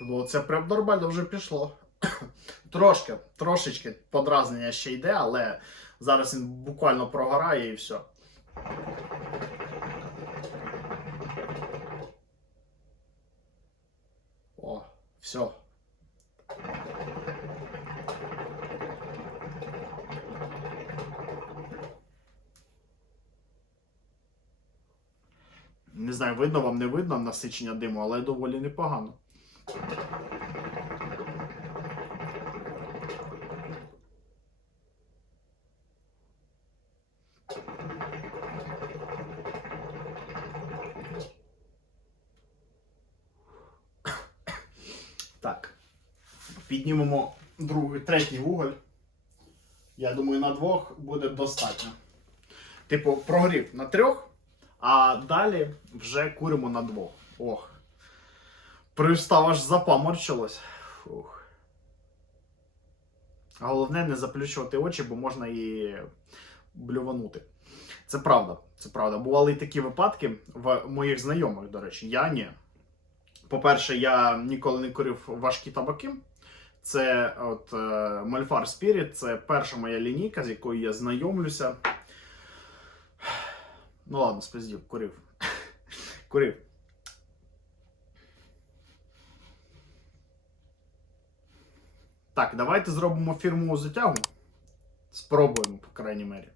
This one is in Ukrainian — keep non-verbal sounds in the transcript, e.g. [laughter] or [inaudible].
бо це прям нормально вже пішло. [coughs] Трошки, трошечки подразнення ще йде, але зараз він буквально прогорає і все. О, все. Не знаю, видно вам не видно насичення диму, але доволі непогано. Так. Піднімемо другий, третій вуголь. Я думаю, на двох буде достатньо. Типу, прогрів на трьох, а далі вже куримо на двох. Ох. Привстав аж запаморчилось. Фух. Головне не заплющувати очі, бо можна і блюванути. Це правда. Це правда. Бували і такі випадки в моїх знайомих, до речі. Я ні. По-перше, я ніколи не курив важкі табаки. Це от е, Мальфар Spirit, це перша моя лінійка, з якою я знайомлюся. Ну ладно, спиздів, курив. [laughs] курив. Так, давайте зробимо фірмову затягу. Спробуємо, по крайній мері.